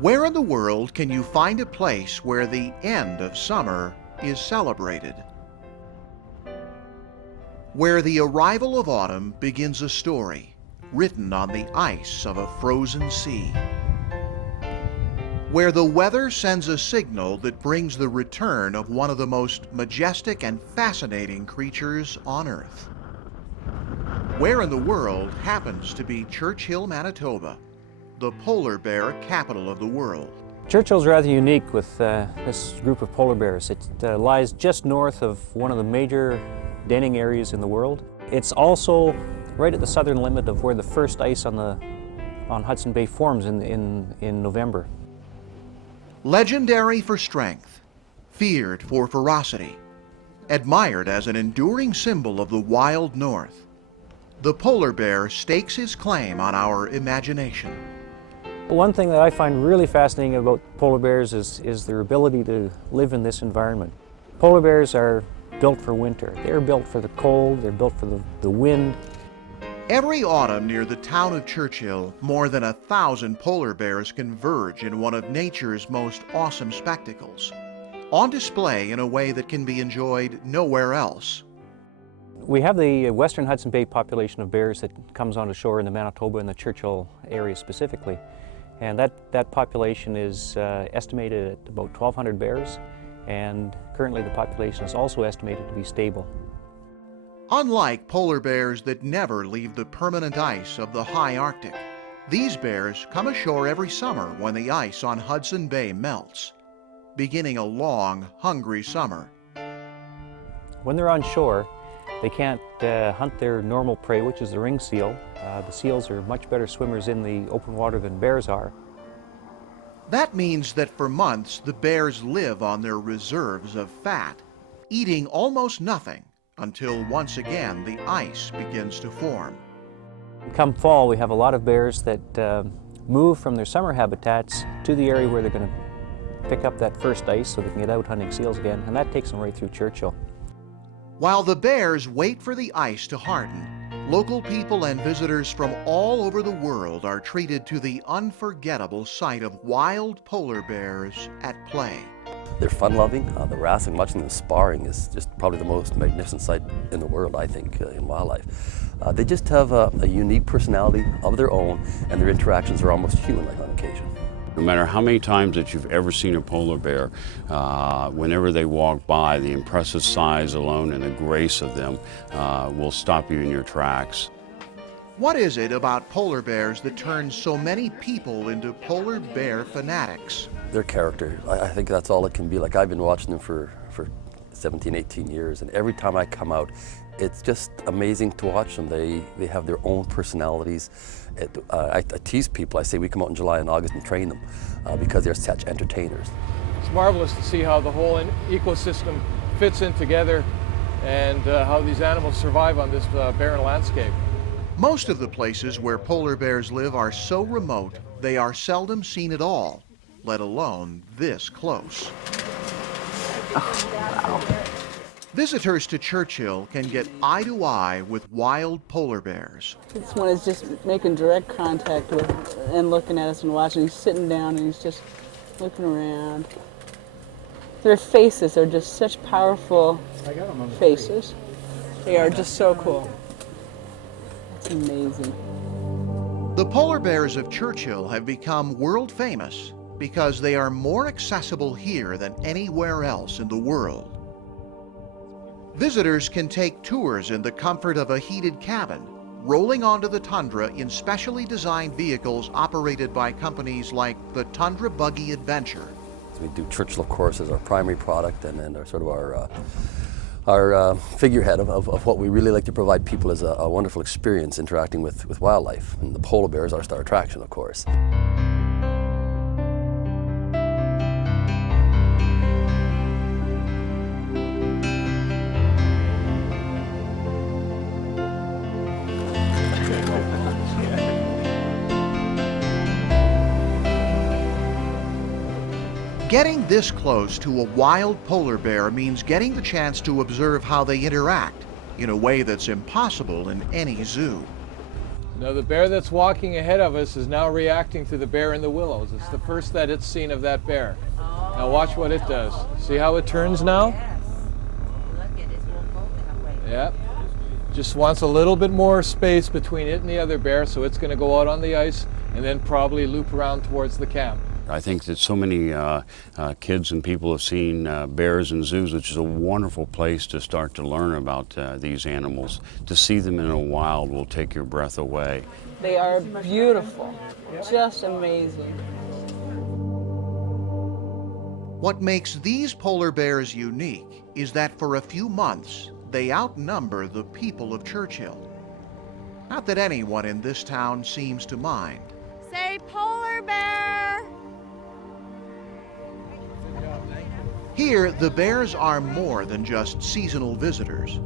Where in the world can you find a place where the end of summer is celebrated? Where the arrival of autumn begins a story written on the ice of a frozen sea. Where the weather sends a signal that brings the return of one of the most majestic and fascinating creatures on Earth. Where in the world happens to be Churchill, Manitoba, the polar bear capital of the world? Churchill's rather unique with this group of polar bears. It lies just north of one of the major denning areas in the world. It's also right at the southern limit of where the first ice on Hudson Bay forms in November. Legendary for strength, feared for ferocity, admired as an enduring symbol of the wild north, the polar bear stakes his claim on our imagination. One thing that I find really fascinating about polar bears is their ability to live in this environment. Polar bears are built for winter. They're built for the cold, they're built for the wind. Every autumn near the town of Churchill, more than 1,000 polar bears converge in one of nature's most awesome spectacles, on display in a way that can be enjoyed nowhere else. We have the western Hudson Bay population of bears that comes onto shore in the Manitoba and the Churchill area specifically. And that population is estimated at about 1,200 bears, and currently the population is also estimated to be stable. Unlike polar bears that never leave the permanent ice of the high Arctic, these bears come ashore every summer when the ice on Hudson Bay melts, beginning a long, hungry summer. When they're on shore, they can't hunt their normal prey, which is the ring seal. The seals are much better swimmers in the open water than bears are. That means that for months the bears live on their reserves of fat, eating almost nothing until once again the ice begins to form. Come fall, we have a lot of bears that move from their summer habitats to the area where they're going to pick up that first ice so they can get out hunting seals again, and that takes them right through Churchill. While the bears wait for the ice to harden, local people and visitors from all over the world are treated to the unforgettable sight of wild polar bears at play. They're fun-loving, the wrestling, watching them sparring is just probably the most magnificent sight in the world, I think, in wildlife. They just have a unique personality of their own, and their interactions are almost human-like on occasion. No matter how many times that you've ever seen a polar bear, whenever they walk by, the impressive size alone and the grace of them will stop you in your tracks. What is it about polar bears that turns so many people into polar bear fanatics? Their character, I think that's all it can be. Like, I've been watching them for 17, 18 years, and every time I come out, it's just amazing to watch them. They have their own personalities. I tease people, I say we come out in July and August and train them because they're such entertainers. It's marvelous to see how the whole ecosystem fits in together and how these animals survive on this barren landscape. Most of the places where polar bears live are so remote they are seldom seen at all, let alone this close. Oh, wow. Visitors to Churchill can get eye-to-eye with wild polar bears. This one is just making direct contact with and looking at us and watching. He's sitting down and he's just looking around. Their faces are just such powerful faces. They are just so cool. It's amazing. The polar bears of Churchill have become world famous because they are more accessible here than anywhere else in the world. Visitors can take tours in the comfort of a heated cabin, rolling onto the tundra in specially designed vehicles operated by companies like the Tundra-Buggy-Adventure. So we do Churchill, of course, as our primary product, and then our figurehead of what we really like to provide people is a wonderful experience interacting with wildlife. And the polar bear is our star attraction, of course. Getting this close to a wild polar bear means getting the chance to observe how they interact in a way that's impossible in any zoo. Now the bear that's walking ahead of us is now reacting to the bear in the willows. It's the first that it's seen of that bear. Now watch what it does. See how it turns now? Yep. Just wants a little bit more space between it and the other bear, so it's going to go out on the ice and then probably loop around towards the camp. I think that so many kids and people have seen bears in zoos, which is a wonderful place to start to learn about these animals. To see them in the wild will take your breath away. They are beautiful, just amazing. What makes these polar bears unique is that for a few months, they outnumber the people of Churchill. Not that anyone in this town seems to mind. Say polar bear! Here, the bears are more than just seasonal visitors.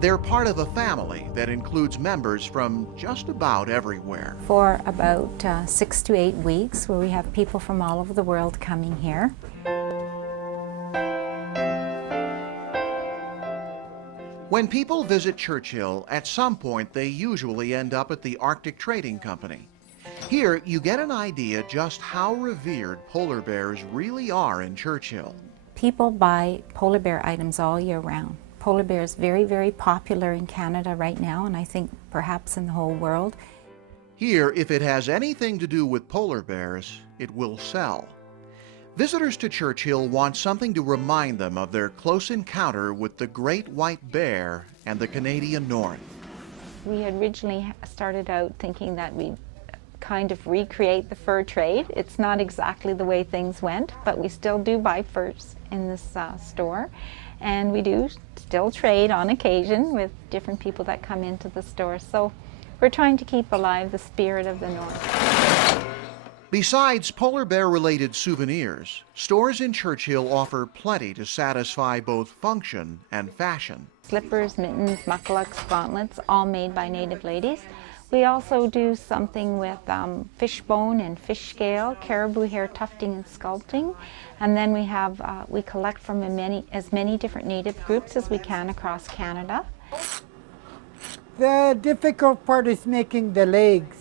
They're part of a family that includes members from just about everywhere. For about 6 to 8 weeks, where we have people from all over the world coming here. When people visit Churchill, at some point they usually end up at the Arctic Trading Company. Here, you get an idea just how revered polar bears really are in Churchill. People buy polar bear items all year round. Polar bear is very, very popular in Canada right now, and I think perhaps in the whole world. Here, if it has anything to do with polar bears, it will sell. Visitors to Churchill want something to remind them of their close encounter with the great white bear and the Canadian North. We had originally started out thinking that we'd kind of recreate the fur trade. It's not exactly the way things went, but we still do buy furs in this store. And we do still trade on occasion with different people that come into the store. So we're trying to keep alive the spirit of the North. Besides polar bear-related souvenirs, stores in Churchill offer plenty to satisfy both function and fashion. Slippers, mittens, mucklucks, gauntlets, all made by native ladies. We also do something with fish bone and fish scale, caribou hair tufting and sculpting. And then we have, we collect from as many different native groups as we can across Canada. The difficult part is making the legs.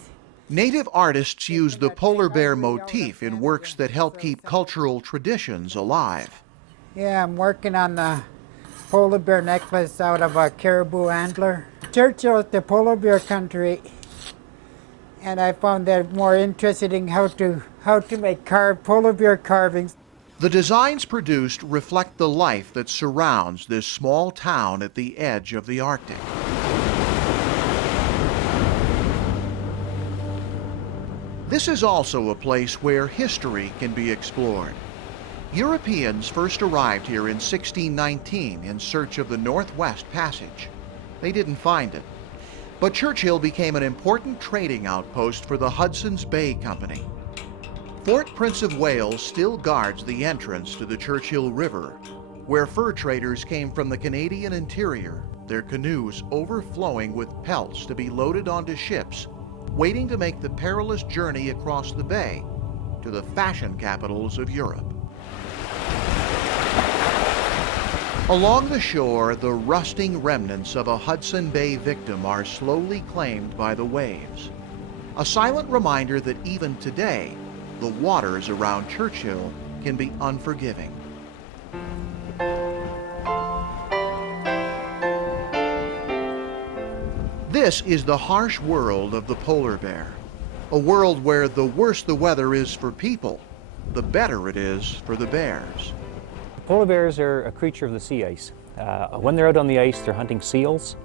Native artists use the polar bear motif in works that help keep cultural traditions alive. Yeah, I'm working on the polar bear necklace out of a caribou antler. Churchill is the polar bear country, and I found that more interesting how to make polar bear carvings. The designs produced reflect the life that surrounds this small town at the edge of the Arctic. This is also a place where history can be explored. Europeans first arrived here in 1619 in search of the Northwest Passage. They didn't find it, but Churchill became an important trading outpost for the Hudson's Bay Company. Fort Prince of Wales still guards the entrance to the Churchill River, where fur traders came from the Canadian interior, their canoes overflowing with pelts to be loaded onto ships, waiting to make the perilous journey across the bay to the fashion capitals of Europe. Along the shore, the rusting remnants of a Hudson Bay victim are slowly claimed by the waves. A silent reminder that even today, the waters around Churchill can be unforgiving. This is the harsh world of the polar bear, a world where the worse the weather is for people, the better it is for the bears. Polar bears are a creature of the sea ice. When they're out on the ice, they're hunting seals.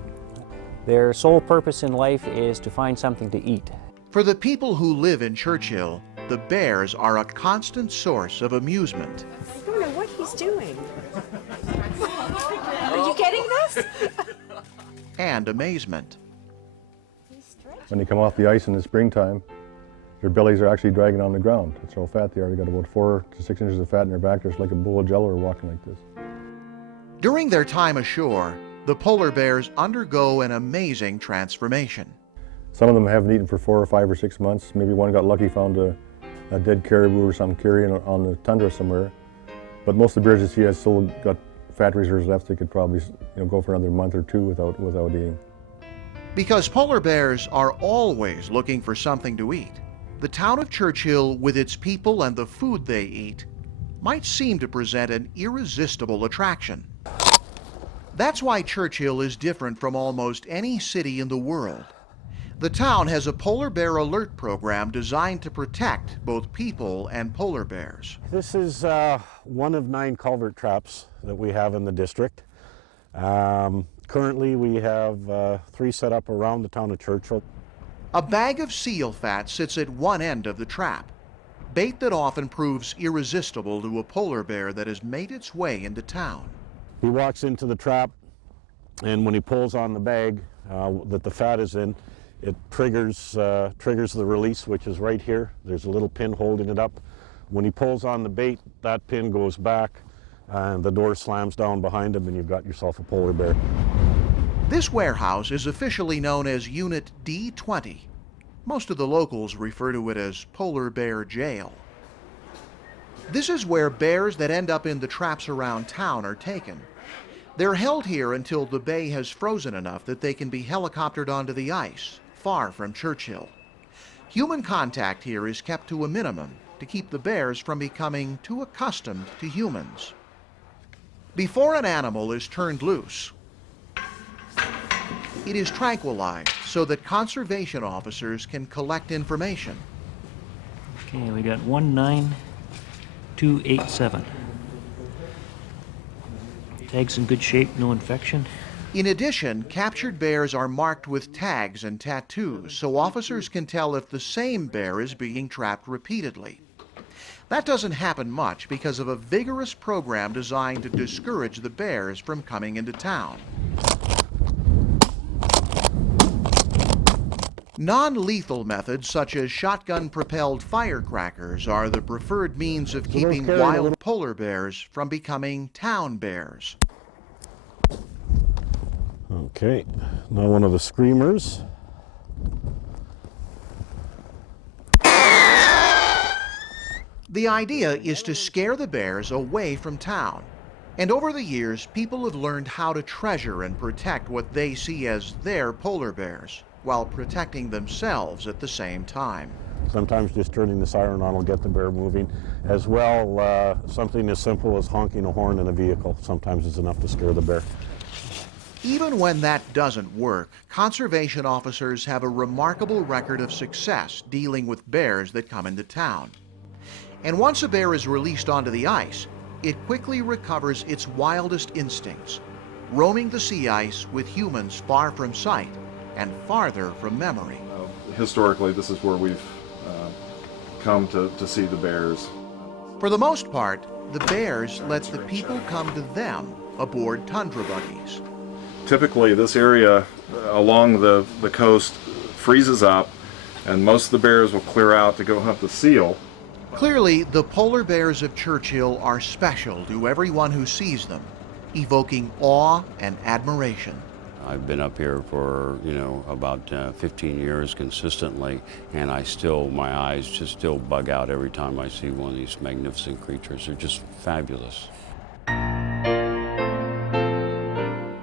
Their sole purpose in life is to find something to eat. For the people who live in Churchill, the bears are a constant source of amusement. I don't know what he's doing. Are you getting this? And amazement. When they come off the ice in the springtime, their bellies are actually dragging on the ground. That's how fat they are. They've got about 4 to 6 inches of fat in their back. There's like a bowl of jello or walking like this. During their time ashore, the polar bears undergo an amazing transformation. Some of them haven't eaten for 4 or 5 or 6 months. Maybe one got lucky, found a dead caribou or some carrion on the tundra somewhere. But most of the bears you see have still got fat reserves left. They could probably go for another month or two without eating. Because polar bears are always looking for something to eat, the town of Churchill, with its people and the food they eat, might seem to present an irresistible attraction. That's why Churchill is different from almost any city in the world. The town has a polar bear alert program designed to protect both people and polar bears. This is one of 9 culvert traps that we have in the district. Currently we have 3 set up around the town of Churchill. A bag of seal fat sits at one end of the trap, bait that often proves irresistible to a polar bear that has made its way into town. He walks into the trap, and when he pulls on the bag that the fat is in, it triggers the release, which is right here. There's a little pin holding it up. When he pulls on the bait, that pin goes back and the door slams down behind him, and you've got yourself a polar bear. This warehouse is officially known as Unit D20. Most of the locals refer to it as Polar Bear Jail. This is where bears that end up in the traps around town are taken. They're held here until the bay has frozen enough that they can be helicoptered onto the ice, far from Churchill. Human contact here is kept to a minimum to keep the bears from becoming too accustomed to humans. Before an animal is turned loose, it is tranquilized so that conservation officers can collect information. Okay, we got 19287. Tag's in good shape, no infection. In addition, captured bears are marked with tags and tattoos so officers can tell if the same bear is being trapped repeatedly. That doesn't happen much because of a vigorous program designed to discourage the bears from coming into town. Non-lethal methods such as shotgun-propelled firecrackers are the preferred means of keeping wild polar bears from becoming town bears. Okay, now one of the screamers. The idea is to scare the bears away from town. And over the years, people have learned how to treasure and protect what they see as their polar bears, while protecting themselves at the same time. Sometimes just turning the siren on will get the bear moving. As well, something as simple as honking a horn in a vehicle sometimes is enough to scare the bear. Even when that doesn't work, conservation officers have a remarkable record of success dealing with bears that come into town. And once a bear is released onto the ice, it quickly recovers its wildest instincts, roaming the sea ice with humans far from sight and farther from memory. Historically, this is where we've come to see the bears. For the most part, the bears let the people come to them aboard tundra buggies. Typically, this area along the coast freezes up, and most of the bears will clear out to go hunt the seal. Clearly, the polar bears of Churchill are special to everyone who sees them, evoking awe and admiration. I've been up here for, about 15 years consistently, and my eyes just still bug out every time I see one of these magnificent creatures. They're just fabulous.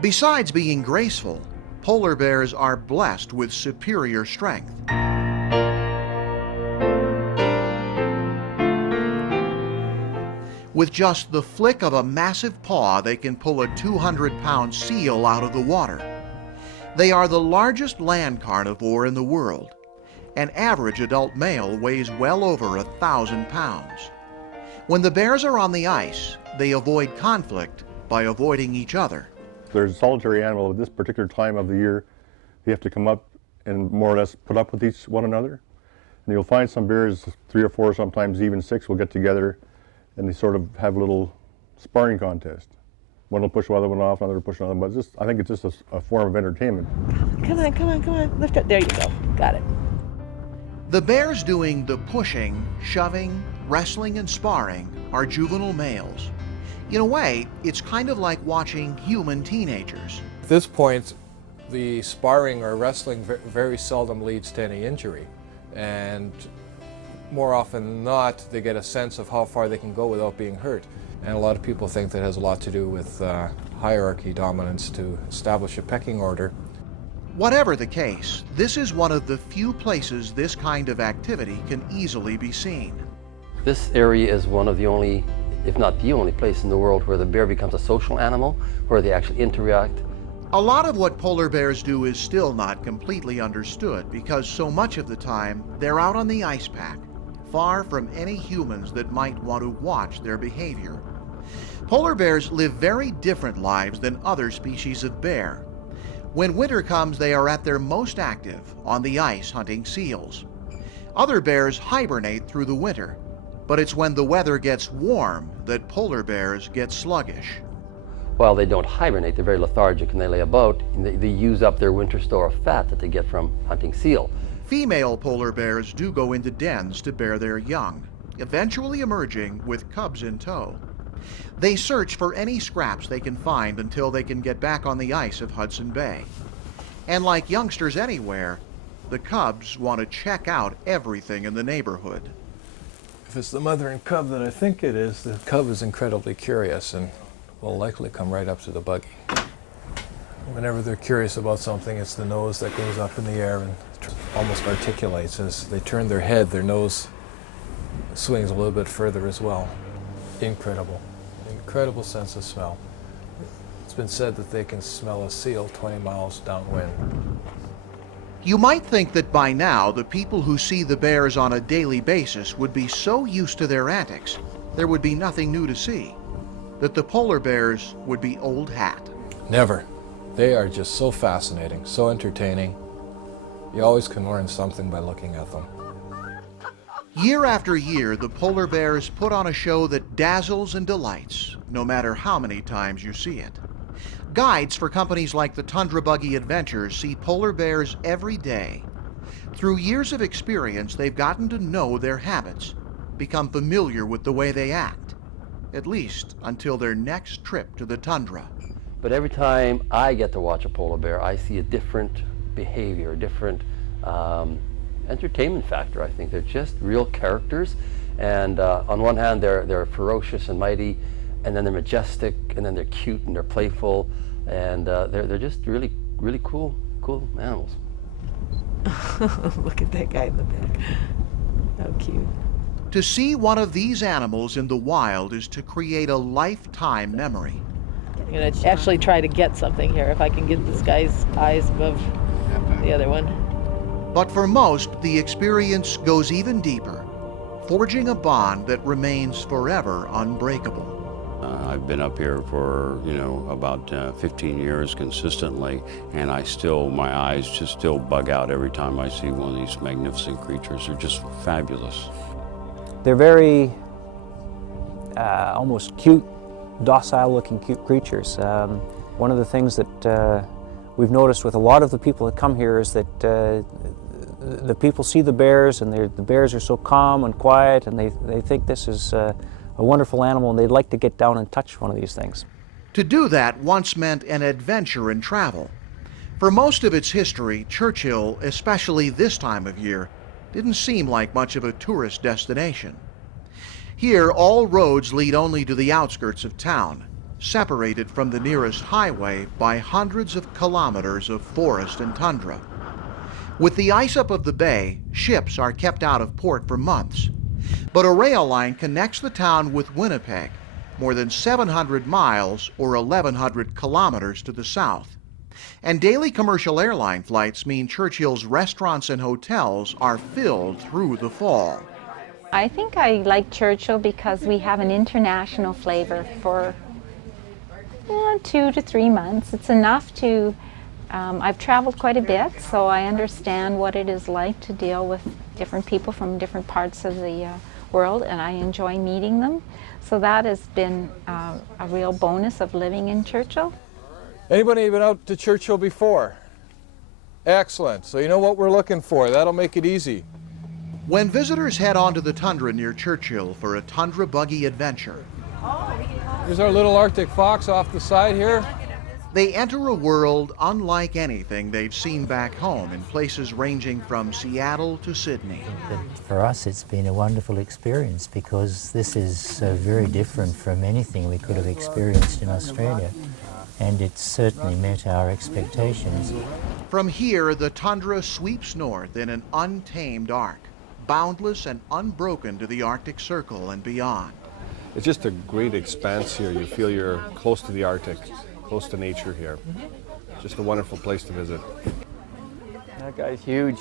Besides being graceful, polar bears are blessed with superior strength. With just the flick of a massive paw, they can pull a 200-pound seal out of the water. They are the largest land carnivore in the world. An average adult male weighs well over 1,000 pounds. When the bears are on the ice, they avoid conflict by avoiding each other. There's a solitary animal at this particular time of the year. They have to come up and more or less put up with one another. And you'll find some bears, 3 or 4, sometimes even 6, will get together and they sort of have a little sparring contest. One will push the other one off, another will push another one, but I think it's just a form of entertainment. Come on, lift up, there you go, got it. The bears doing the pushing, shoving, wrestling, and sparring are juvenile males. In a way, it's kind of like watching human teenagers. At this point, the sparring or wrestling very seldom leads to any injury, and more often than not, they get a sense of how far they can go without being hurt. And a lot of people think that has a lot to do with hierarchy dominance to establish a pecking order. Whatever the case, this is one of the few places this kind of activity can easily be seen. This area is one of the only, if not the only place in the world where the bear becomes a social animal, where they actually interact. A lot of what polar bears do is still not completely understood because so much of the time they're out on the ice pack, far from any humans that might want to watch their behavior. Polar bears live very different lives than other species of bear. When winter comes, they are at their most active on the ice hunting seals. Other bears hibernate through the winter, but it's when the weather gets warm that polar bears get sluggish. While they don't hibernate, they're very lethargic and they lay about, and they use up their winter store of fat that they get from hunting seal. Female polar bears do go into dens to bear their young, eventually emerging with cubs in tow. They search for any scraps they can find until they can get back on the ice of Hudson Bay. And like youngsters anywhere, the cubs want to check out everything in the neighborhood. If it's the mother and cub that I think it is, the cub is incredibly curious and will likely come right up to the buggy. Whenever they're curious about something, it's the nose that goes up in the air and almost articulates. As they turn their head, their nose swings a little bit further as well. Incredible. Incredible sense of smell. It's been said that they can smell a seal 20 miles downwind. You might think that by now the people who see the bears on a daily basis would be so used to their antics there would be nothing new to see, that the polar bears would be old hat. Never. They are just so fascinating, so entertaining. You always can learn something by looking at them. Year after year, the polar bears put on a show that dazzles and delights, no matter how many times you see it. Guides for companies like the Tundra-Buggy Adventures see polar bears every day. Through years of experience, they've gotten to know their habits, become familiar with the way they act, at least until their next trip to the tundra. But every time I get to watch a polar bear, I see a different behavior, a different entertainment factor, I think. They're just real characters, and on one hand they're ferocious and mighty, and then they're majestic, and then they're cute and they're playful, and they're just really cool animals. Look at that guy in the back. How cute. To see one of these animals in the wild is to create a lifetime memory. I'm going to actually try to get something here, if I can get this guy's eyes above the other one. But for most, the experience goes even deeper, forging a bond that remains forever unbreakable. I've been up here for, about 15 years consistently, and my eyes just still bug out every time I see one of these magnificent creatures. They're just fabulous. They're very almost cute, docile-looking cute creatures. One of the things that we've noticed with a lot of the people that come here is that the people see the bears, and the bears are so calm and quiet, and they think this is a wonderful animal, and they'd like to get down and touch one of these things. To do that once meant an adventure and travel. For most of its history, Churchill, especially this time of year, didn't seem like much of a tourist destination. Here, all roads lead only to the outskirts of town, separated from the nearest highway by hundreds of kilometers of forest and tundra. With the ice up of the bay, ships are kept out of port for months. But a rail line connects the town with Winnipeg, more than 700 miles or 1,100 kilometers to the south. And daily commercial airline flights mean Churchill's restaurants and hotels are filled through the fall. I think I like Churchill because we have an international flavor for 2 to 3 months. It's enough to, I've traveled quite a bit, so I understand what it is like to deal with different people from different parts of the world, and I enjoy meeting them. So that has been a real bonus of living in Churchill. Anybody been out to Churchill before? Excellent. So you know what we're looking for. That'll make it easy. When visitors head onto the tundra near Churchill for a tundra-buggy adventure, here's our little Arctic fox off the side here. They enter a world unlike anything they've seen back home in places ranging from Seattle to Sydney. For us, it's been a wonderful experience because this is very different from anything we could have experienced in Australia. and it certainly met our expectations. From here, the tundra sweeps north in an untamed arc, boundless and unbroken to the Arctic Circle and beyond. It's just a great expanse here. You feel you're close to the Arctic, close to nature here. Just a wonderful place to visit. That guy's huge.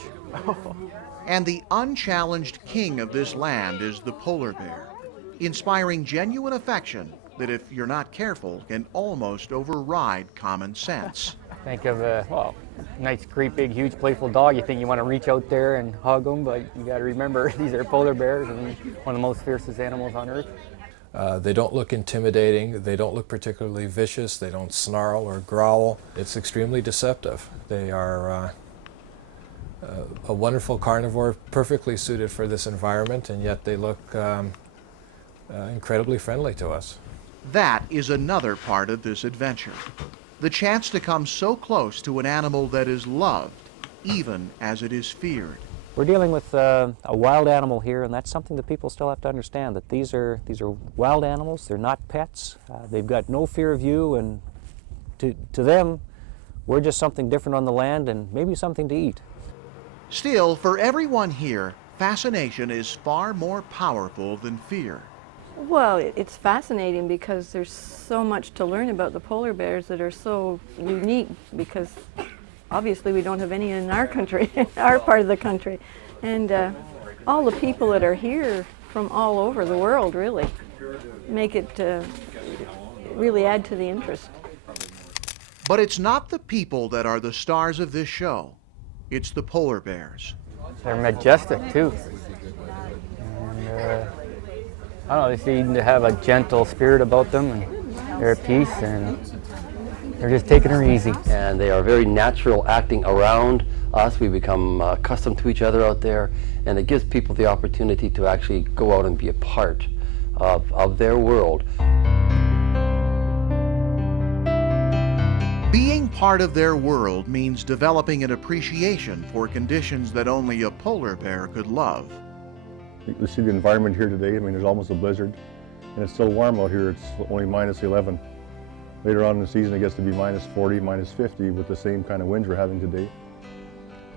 And the unchallenged king of this land is the polar bear, inspiring genuine affection that, if you're not careful, can almost override common sense. Think of a, well, nice, great, big, huge, playful dog. You think you want to reach out there and hug them, but you got to remember these are polar bears and one of the most fiercest animals on Earth. They don't look intimidating. They don't look particularly vicious. They don't snarl or growl. It's extremely deceptive. They are a wonderful carnivore, perfectly suited for this environment, and yet they look incredibly friendly to us. That is another part of this adventure. The chance to come so close to an animal that is loved, even as it is feared. We're dealing with a wild animal here, and that's something that people still have to understand, that these are wild animals. They're not pets. They've got no fear of you, and to them, we're just something different on the land and maybe something to eat. Still, for everyone here, fascination is far more powerful than fear. Well, it's fascinating because there's so much to learn about the polar bears that are so unique, because obviously we don't have any in our country, our part of the country. And all the people that are here from all over the world really make it really add to the interest. But it's not the people that are the stars of this show. It's the polar bears. They're majestic too. And, I don't know, they seem to have a gentle spirit about them, and they're at peace, and they're just taking her easy. And they are very natural acting around us. We become accustomed to each other out there, and it gives people the opportunity to actually go out and be a part of their world. Being part of their world means developing an appreciation for conditions that only a polar bear could love. You see the environment here today. I mean, there's almost a blizzard, and it's still warm out here. It's only -11. Later on in the season, it gets to be -40, -50 with the same kind of winds we're having today.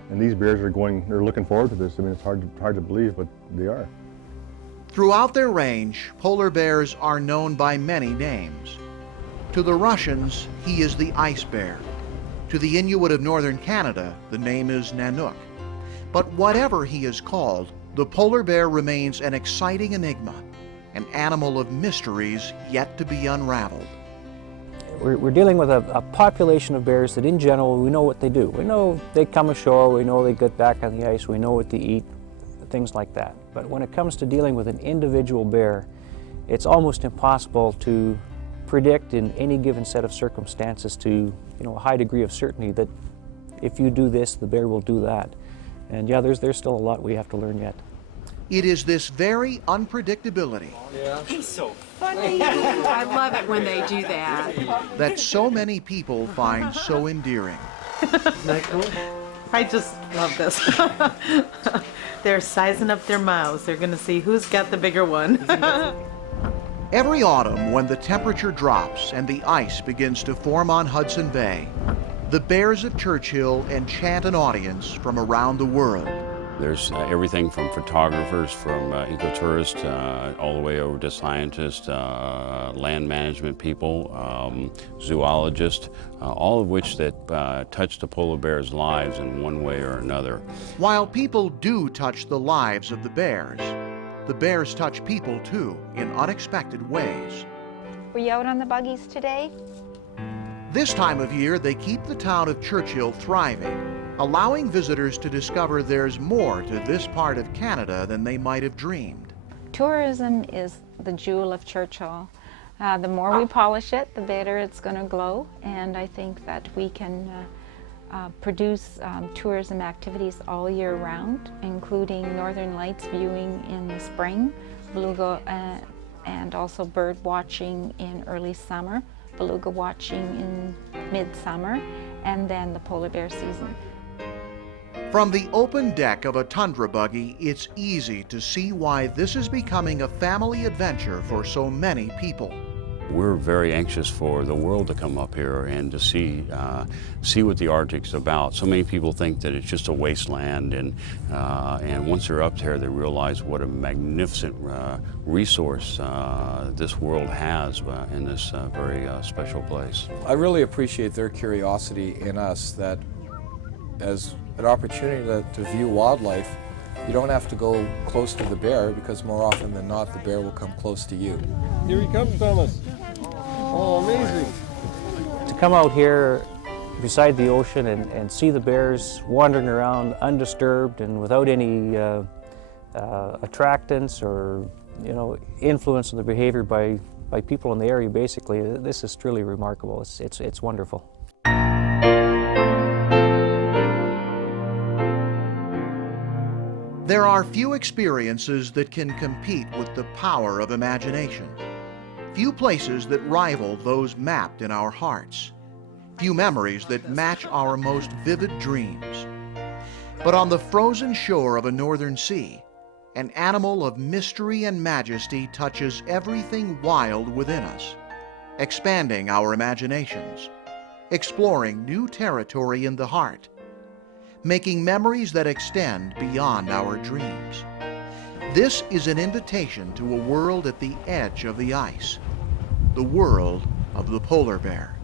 And these bears they're looking forward to this. I mean, it's hard to believe, but they are. Throughout their range, polar bears are known by many names. To the Russians, he is the ice bear. To the Inuit of northern Canada, the name is Nanook. But whatever he is called, the polar bear remains an exciting enigma, an animal of mysteries yet to be unraveled. We're dealing with a population of bears that in general we know what they do. We know they come ashore, we know they get back on the ice, we know what to eat, things like that. But when it comes to dealing with an individual bear, it's almost impossible to predict in any given set of circumstances to a high degree of certainty that if you do this, the bear will do that. And yeah, there's still a lot we have to learn yet. It is this very unpredictability He's so funny. I love it when they do that. that so many people find so endearing. Isn't that cool? I just love this. They're sizing up their mouths. They're going to see who's got the bigger one. Every autumn, when the temperature drops and the ice begins to form on Hudson Bay, the bears of Churchill enchant an audience from around the world. There's everything from photographers, from ecotourists, all the way over to scientists, land management people, zoologists, all of which that touch the polar bears' lives in one way or another. While people do touch the lives of the bears touch people too in unexpected ways. Were you out on the buggies today? This time of year, they keep the town of Churchill thriving, allowing visitors to discover there's more to this part of Canada than they might have dreamed. Tourism is the jewel of Churchill. The more we polish it, the better it's going to glow, and I think that we can produce tourism activities all year round, including Northern Lights viewing in the spring, beluga, and also bird watching in early summer, beluga watching in midsummer, and then the polar bear season. From the open deck of a tundra buggy, it's easy to see why this is becoming a family adventure for so many people. We're very anxious for the world to come up here and to see what the Arctic's about. So many people think that it's just a wasteland, and once they're up there, they realize what a magnificent resource this world has in this very special place. I really appreciate their curiosity in us, that as an opportunity to view wildlife, you don't have to go close to the bear, because more often than not, the bear will come close to you. Here he comes, Thomas. Oh, amazing. To come out here beside the ocean and see the bears wandering around undisturbed and without any attractants or influence of the behavior by people in the area, basically, this is truly remarkable. It's wonderful. There are few experiences that can compete with the power of imagination. Few places that rival those mapped in our hearts. Few memories that match our most vivid dreams. But on the frozen shore of a northern sea, an animal of mystery and majesty touches everything wild within us, expanding our imaginations, exploring new territory in the heart, making memories that extend beyond our dreams. This is an invitation to a world at the edge of the ice, the world of the polar bear.